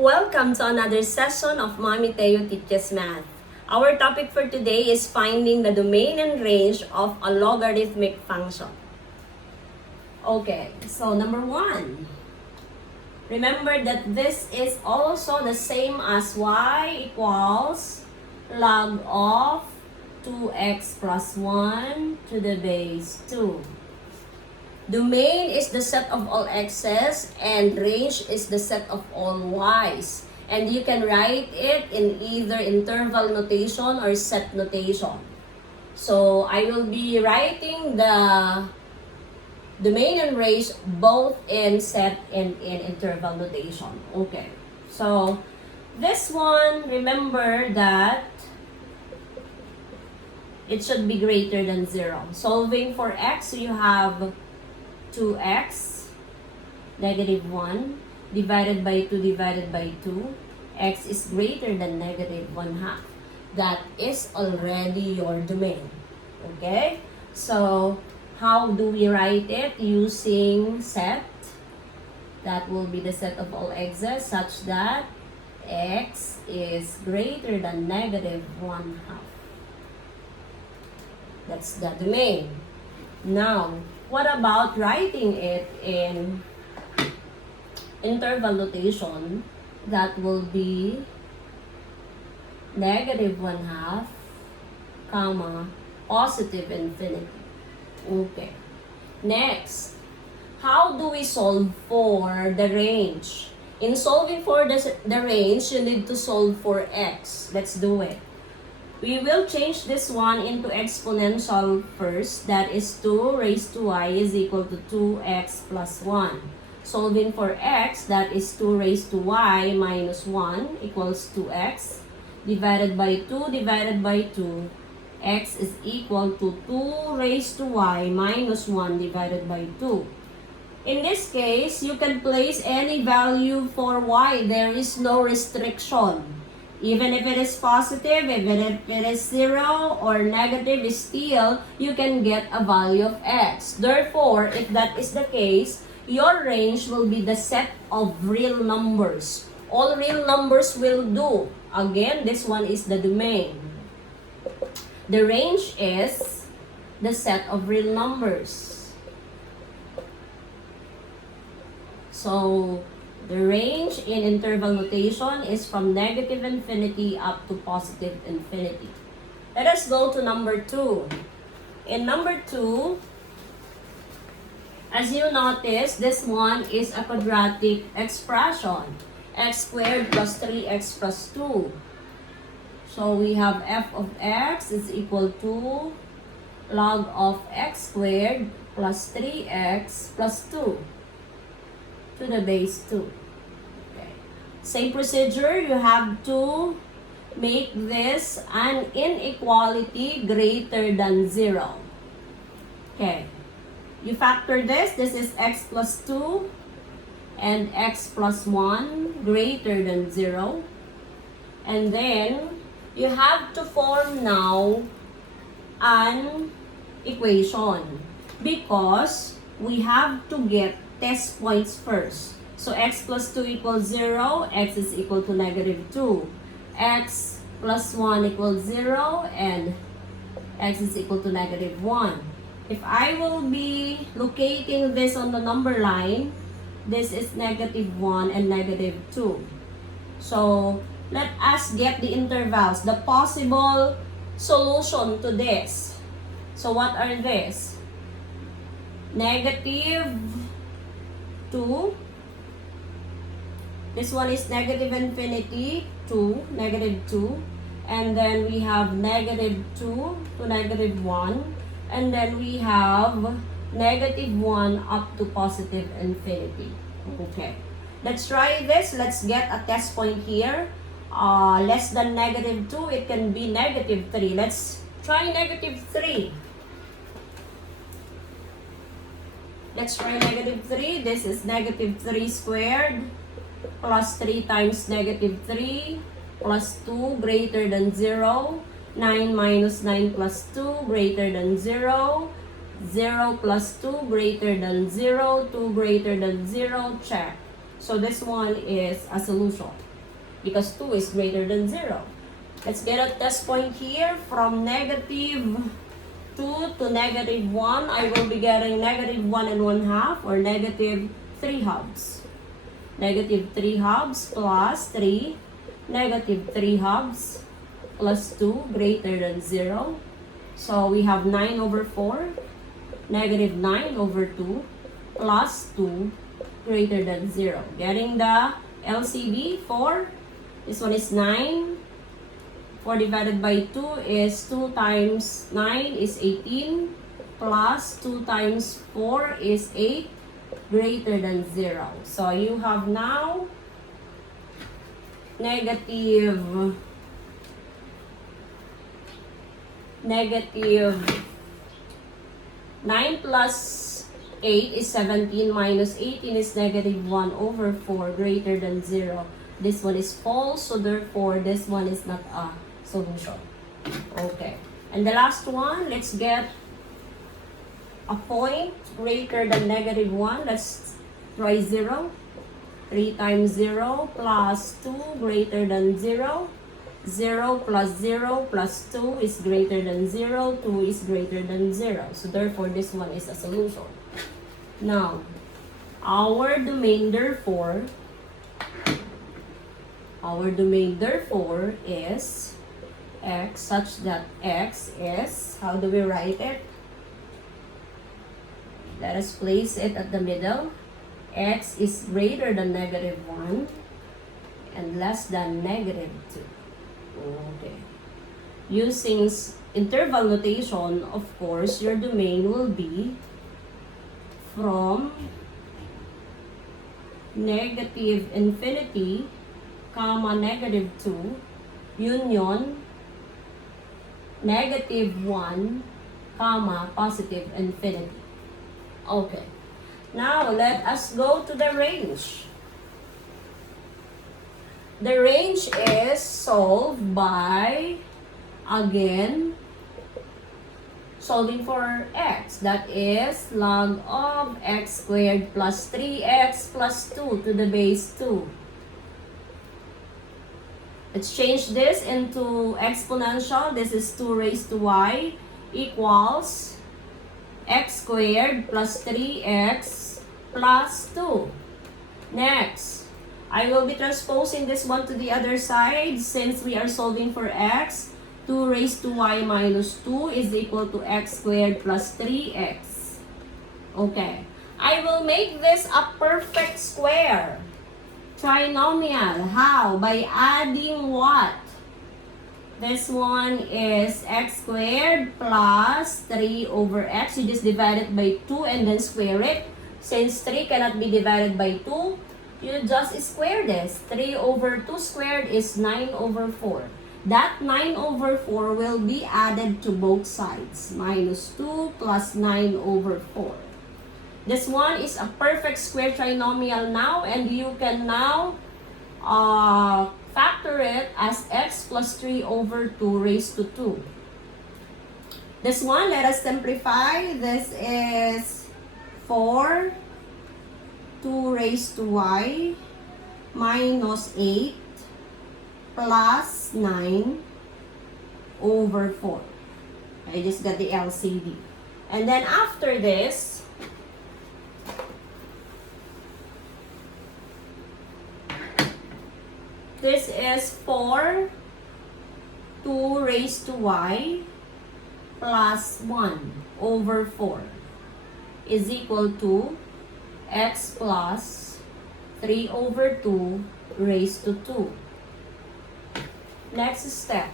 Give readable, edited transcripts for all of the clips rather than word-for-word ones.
Welcome to another session of Mommy Teo Teaches Math. Our topic for today is finding the domain and range of a logarithmic function. Okay, so number 1. Remember that this is also the same as y equals log of 2x plus 1 to the base 2. Domain is the set of all x's and range is the set of all y's. And you can write it in either interval notation or set notation. So I will be writing the domain and range both in set and in interval notation. Okay. So this one, remember that it should be greater than 0. Solving for x, you have 2x, negative 1, divided by 2 divided by 2. X is greater than negative 1/2. That is already your domain. Okay? So, how do we write it? Using set. That will be the set of all x's such that x is greater than negative 1/2. That's the domain. Now, what about writing it in interval notation? That will be negative 1/2, comma, positive infinity. Okay. Next, how do we solve for the range? In solving for the range, you need to solve for x. Let's do it. We will change this one into exponential first. That is 2 raised to y is equal to 2x plus 1. Solving for x, that is 2 raised to y minus 1 equals 2x. Divided by 2 divided by 2, x is equal to 2 raised to y minus 1 divided by 2. In this case, you can place any value for y. There is no restriction. Even if it is positive, even if it is 0 or negative, still, you can get a value of x. Therefore, if that is the case, your range will be the set of real numbers. All real numbers will do. Again, this one is the domain. The range is the set of real numbers. So, the range in interval notation is from negative infinity up to positive infinity. Let us go to number 2. In number 2, as you notice, this one is a quadratic expression. X squared plus 3x plus 2. So we have f of x is equal to log of x squared plus 3x plus 2 to the base 2. Same procedure, you have to make this an inequality greater than 0. Okay. You factor this. This is x plus 2 and x plus 1 greater than 0. And then, you have to form now an equation because we have to get test points first. So, x plus 2 equals 0, x is equal to negative 2. X plus 1 equals 0, and x is equal to negative 1. If I will be locating this on the number line, this is negative 1 and negative 2. So, let us get the intervals, the possible solution to this. So, what are these? Negative 2. This one is negative infinity to negative 2. And then we have negative 2 to negative 1. And then we have negative 1 up to positive infinity. Okay. Let's try this. Let's get a test point here. Less than negative 2, it can be negative 3. Let's try negative 3. Let's try negative 3. This is negative 3 squared. Plus 3 times negative 3 plus 2 greater than 0. 9 minus 9 plus 2 greater than 0. 0 plus 2 greater than 0. 2 greater than 0. Check. So this one is a solution. because 2 is greater than 0. Let's get a test point here. From negative 2 to negative 1, I will be getting negative 1 and 1/2 or negative 3 halves. Negative 3 halves plus 3, negative 3 halves plus 2 greater than 0. So we have 9 over 4, negative 9 over 2 plus 2 greater than 0. Getting the LCD for this one is 9. 4 divided by 2 is 2 times 9 is 18 plus 2 times 4 is 8 greater than 0. So you have now negative 9 plus 8 is 17 minus 18 is negative 1 over 4 greater than 0. This one is false, so therefore this one is not a solution. Okay. And the last one, let's get a point greater than negative 1. Let's try 0. 3 times 0 plus 2 greater than 0. 0 plus 0 plus 2 is greater than 0. 2 is greater than 0. So therefore, this one is a solution. Now, our domain therefore is x such that x is, how do we write it? Let us place it at the middle. X is greater than negative 1 and less than negative 2. Okay. Using interval notation, of course, your domain will be from negative infinity, comma, negative 2, union, negative 1, comma, positive infinity. Okay. Now, let us go to the range. The range is solved by, again, solving for x. That is log of x squared plus 3x plus 2 to the base 2. Let's change this into exponential. This is 2 raised to y equals x squared plus 3x plus 2. Next, I will be transposing this one to the other side since we are solving for x. 2 raised to y minus 2 is equal to x squared plus 3x. Okay. I will make this a perfect square. Trinomial. How? By adding what? This one is x squared plus 3 over x. You just divide it by 2 and then square it. Since 3 cannot be divided by 2, you just square this. 3 over 2 squared is 9 over 4. That 9 over 4 will be added to both sides. Minus 2 plus 9 over 4. This one is a perfect square trinomial now, and you can now factor it as x plus 3 over 2 raised to 2. This one, let us simplify. This is 4, 2 raised to y minus 8 plus 9 over 4. I just got the LCD. And then after this, this is 4, 2 raised to y plus 1 over 4 is equal to x plus 3 over 2 raised to 2. Next step.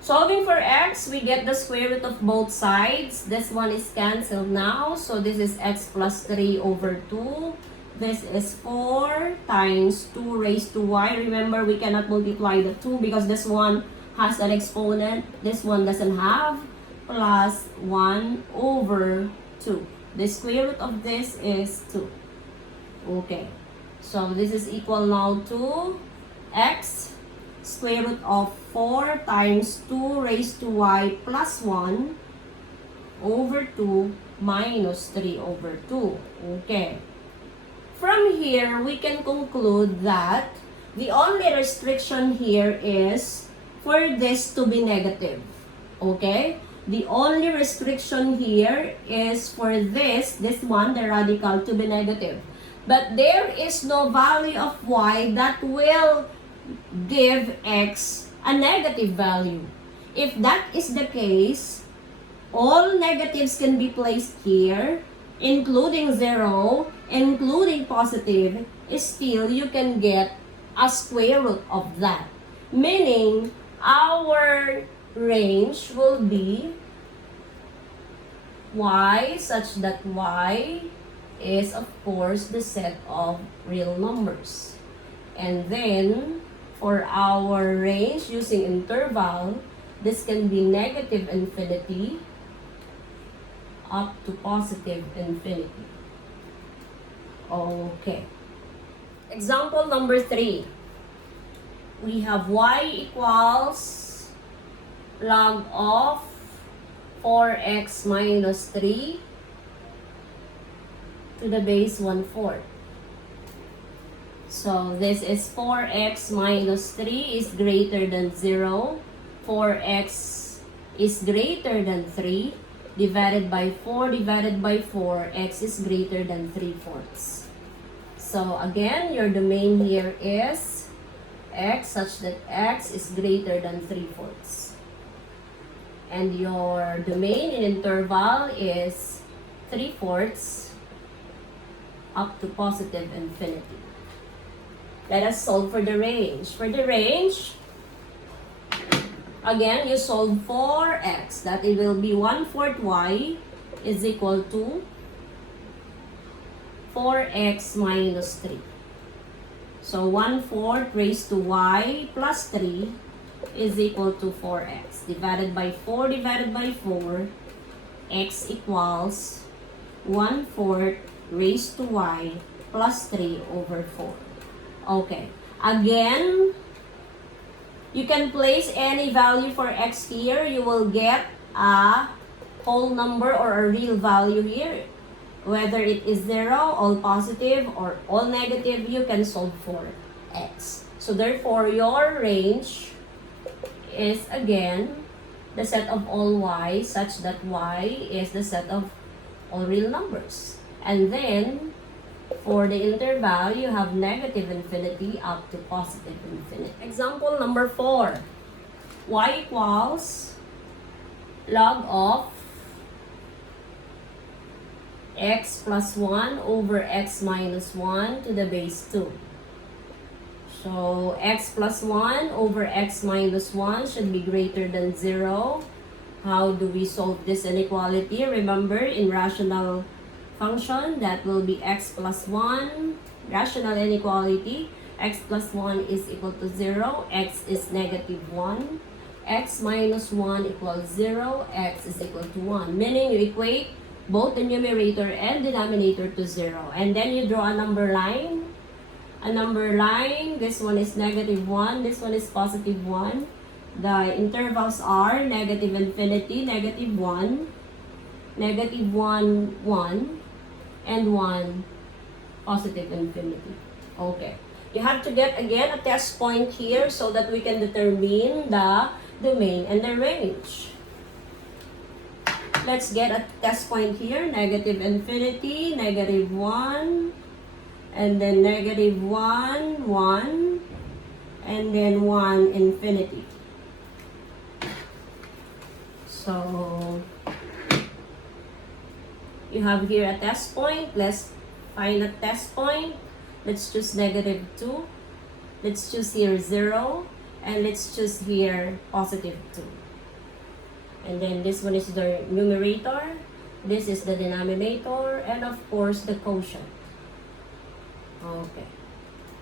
Solving for x, we get the square root of both sides. This one is cancelled now. So this is x plus 3 over 2. This is 4 times 2 raised to y. Remember, we cannot multiply the 2 because this one has an exponent. This one doesn't have. Plus 1 over 2. The square root of this is 2. Okay. So this is equal now to x square root of 4 times 2 raised to y plus 1 over 2 minus 3 over 2. Okay. from here, we can conclude that the only restriction here is for this to be negative. Okay? The only restriction here is for this one, the radical, to be negative. But there is no value of y that will give x a negative value. If that is the case, all negatives can be placed here, including 0, including positive, still you can get a square root of that. Meaning, our range will be y such that y is of course the set of real numbers. And then, for our range using interval, this can be negative infinity up to positive infinity. Okay. Example number 3. We have y equals log of 4x minus 3 to the base 1/4. So this is 4x minus 3 is greater than 0. 4x is greater than 3. Divided by 4 divided by 4, x is greater than 3/4. So again, your domain here is x such that x is greater than 3/4. And your domain in interval is 3/4 up to positive infinity. Let us solve for the range. For the range, again, you solve for x. That it will be 1/4 y is equal to 4x minus 3. So 1/4 raised to y plus 3 is equal to 4x. Divided by 4 divided by 4, x equals 1/4 raised to y plus 3 over 4. Okay. Again, you can place any value for x here. You will get a whole number or a real value here. Whether it is 0, all positive, or all negative, you can solve for x. So therefore, your range is again the set of all y such that y is the set of all real numbers. And then, for the interval, you have negative infinity up to positive infinity. Example number 4. Y equals log of x plus 1 over x minus 1 to the base 2. So, x plus 1 over x minus 1 should be greater than 0. How do we solve this inequality? Remember, in rational function, that will be x plus 1, rational inequality, x plus 1 is equal to 0, x is negative 1, x minus 1 equals 0, x is equal to 1. Meaning, you equate both the numerator and denominator to 0. And then you draw a number line. A number line, this one is negative 1, this one is positive 1. The intervals are negative infinity, negative 1, negative 1, 1, and 1 positive infinity. Okay. You have to get again a test point here so that we can determine the domain and the range. Let's get a test point here. Negative infinity, negative 1, and then negative 1, 1, and then 1 infinity. So, you have here a test point. Let's find a test point. Let's choose negative 2. Let's choose here 0. And let's choose here positive 2. And then this one is the numerator. This is the denominator. And of course, the quotient. Okay.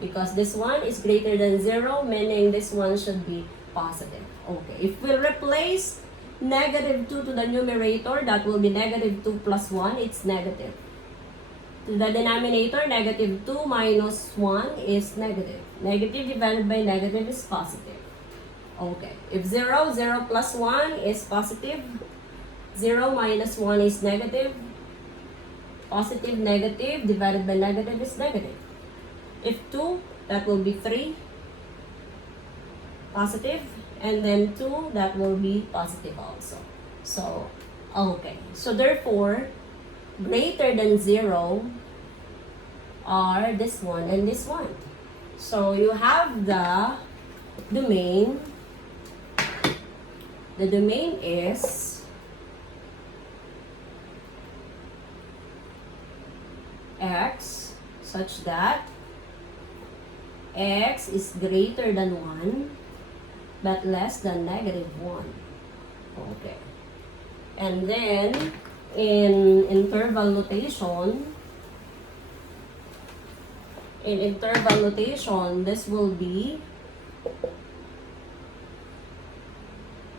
Because this one is greater than 0, meaning this one should be positive. Okay. If we replace negative 2 to the numerator, that will be negative 2 plus 1, it's negative. To the denominator, negative 2 minus 1 is negative. Negative divided by negative is positive. Okay. If 0, 0 plus 1 is positive. 0 minus 1 is negative. Positive, negative, divided by negative is negative. If 2, that will be 3. Positive. And then 2, that will be positive also. So, okay. So, therefore, greater than 0 are this one and this one. So, you have the domain. The domain is x such that x is greater than 1 but less than negative 1. Okay. And then, in interval notation, this will be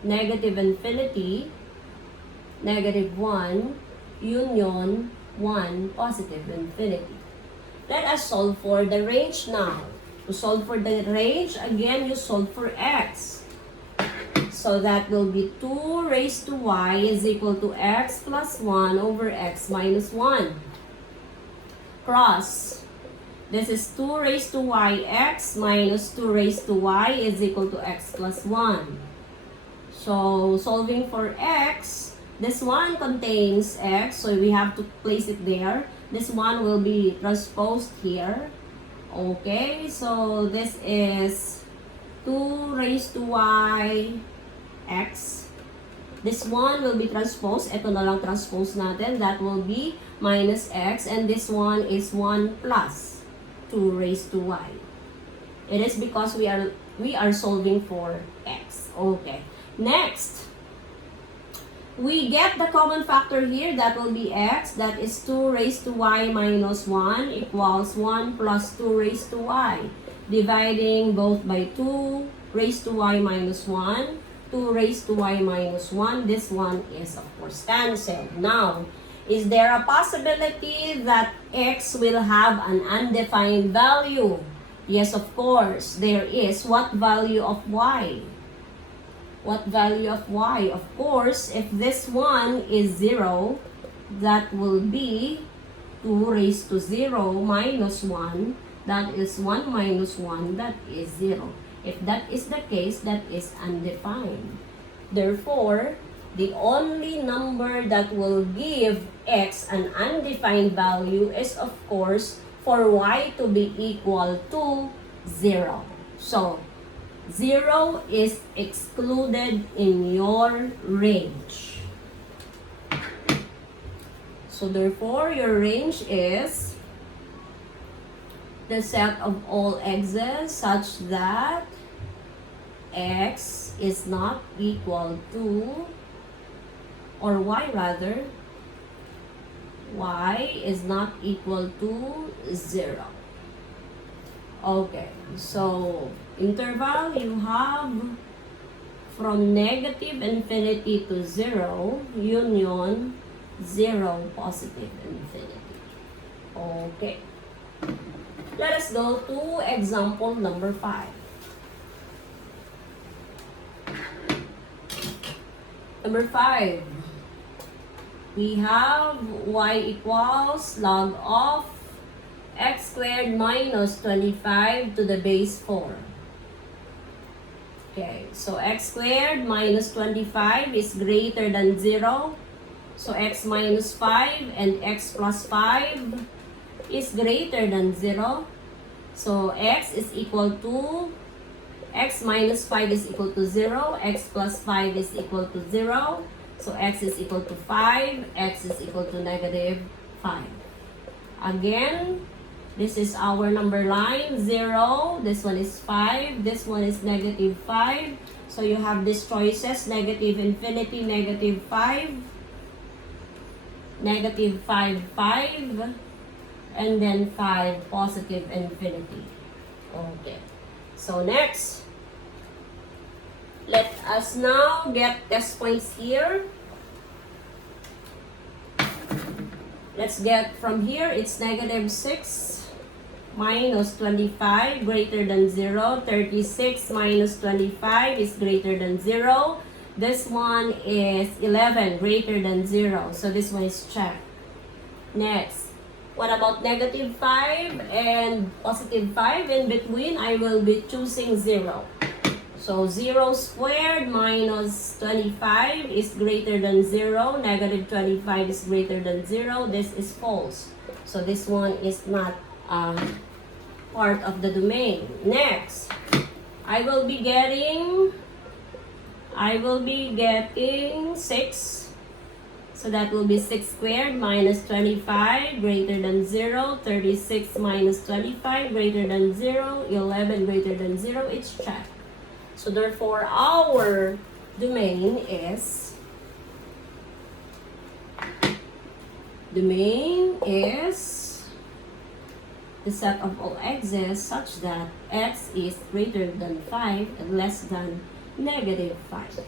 negative infinity, negative 1, union 1, positive infinity. Let us solve for the range now. To solve for the range, again, you solve for x. So that will be 2 raised to y is equal to x plus 1 over x minus 1. Cross. This is 2 raised to y x minus 2 raised to y is equal to x plus 1. So, solving for x, this one contains x, so we have to place it there. This one will be transposed here. Okay, so this is 2 raised to y x. This one will be transposed. Ito na lang transpose natin. That will be minus x. And this one is 1 plus 2 raised to y. It is because we are solving for x. Okay. Next, we get the common factor here. That will be x. That is 2 raised to y minus 1 equals 1 plus 2 raised to y. Dividing both by 2 raised to y minus 1. 2 raised to y minus 1. This one is, of course, cancelled. Now, is there a possibility that x will have an undefined value? Yes, of course, there is. What value of y? What value of y? Of course, if this one is 0, that will be 2 raised to 0 minus 1. That is 1 minus 1. That is 0. If that is the case, that is undefined. Therefore, the only number that will give x an undefined value is, of course, for y to be equal to 0. So, 0 is excluded in your range. So, therefore, your range is the set of all x's such that x is not equal to, or y rather, y is not equal to 0. Okay, so interval you have from negative infinity to 0, union 0, positive infinity. Okay. Let us go to example number 5. Number 5. We have y equals log of x squared minus 25 to the base 4. Okay, so x squared minus 25 is greater than 0. So x minus 5 and x plus 5 is greater than 0. So x is equal to, x minus 5 is equal to 0, x plus 5 is equal to 0. So x is equal to 5, x is equal to negative 5. Again, this is our number line, 0, this one is 5, this one is negative 5. So you have these choices, negative infinity, negative 5, negative 5, 5, and then 5, positive infinity. Okay. So next, let us now get test points here. Let's get from here, it's negative 6 minus 25 greater than 0. 36 minus 25 is greater than 0. This one is 11 greater than 0. So this one is checked. Next, what about negative 5 and positive 5? In between, I will be choosing 0. So 0 squared minus 25 is greater than 0. Negative 25 is greater than 0. This is false. So this one is not part of the domain. Next, I will be getting 6. So that will be 6 squared minus 25 greater than 0. 36 minus 25 greater than 0. 11 greater than 0. It's checked. So therefore, our domain is the set of all x's such that x is greater than 5 and less than negative 5.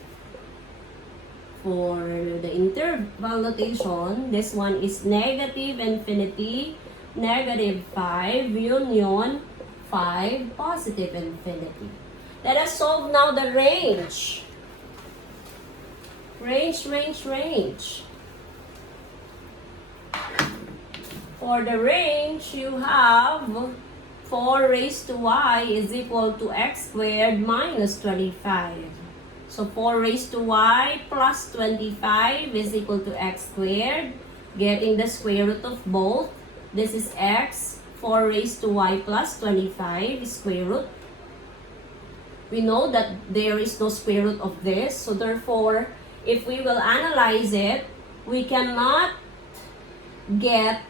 For the interval notation, this one is negative infinity, negative 5, union 5, positive infinity. Let us solve now the range. Range. For the range, you have 4 raised to y is equal to x squared minus 25. So 4 raised to y plus 25 is equal to x squared. Getting the square root of both. This is x. 4 raised to y plus 25 is square root. We know that there is no square root of this. So therefore, if we will analyze it, we cannot get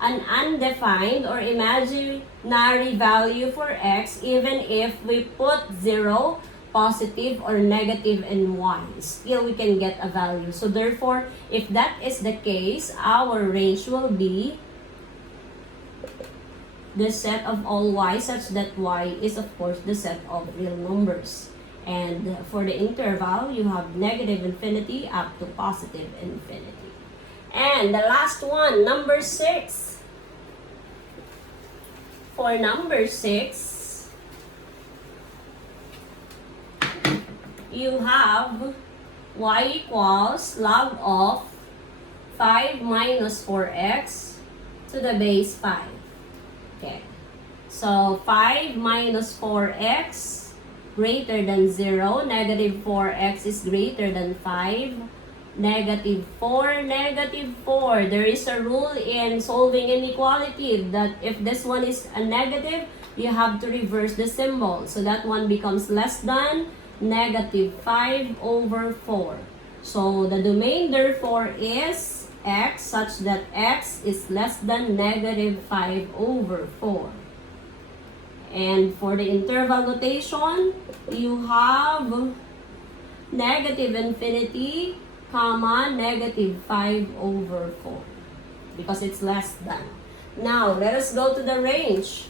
an undefined or imaginary value for x even if we put 0, positive, or negative in y. Still, we can get a value. So therefore, if that is the case, our range will be the set of all y such that y is of course the set of real numbers. And for the interval, you have negative infinity up to positive infinity. And the last one, number 6. For number 6, you have y equals log of 5 minus 4x to the base 5. Okay. So 5 minus 4x greater than 0. Negative 4x is greater than 5. Negative 4, negative 4. There is a rule in solving inequality that if this one is a negative, you have to reverse the symbol. So that one becomes less than negative 5 over 4. So the domain therefore is x such that x is less than negative 5 over 4. And for the interval notation, you have negative infinity, comma, negative 5 over 4. Because it's less than. Now, let us go to the range.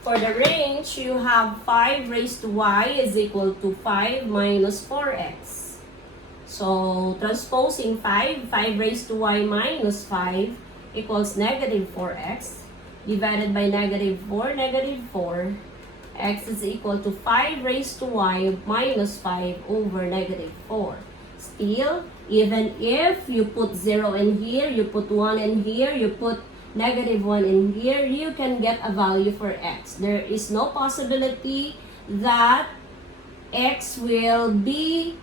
For the range, you have 5 raised to y is equal to 5 minus 4x. So, transposing 5 raised to y minus 5 equals negative 4x. Divided by negative 4, x is equal to 5 raised to y minus 5 over negative 4. Still, even if you put 0 in here, you put 1 in here, you put negative 1 in here, you can get a value for x. There is no possibility that x will be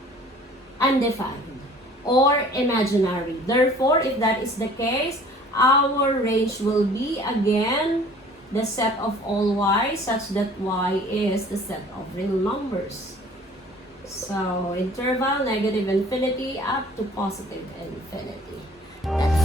undefined or imaginary. Therefore, if that is the case, our range will be again the set of all y such that y is the set of real numbers. So, interval negative infinity up to positive infinity. That's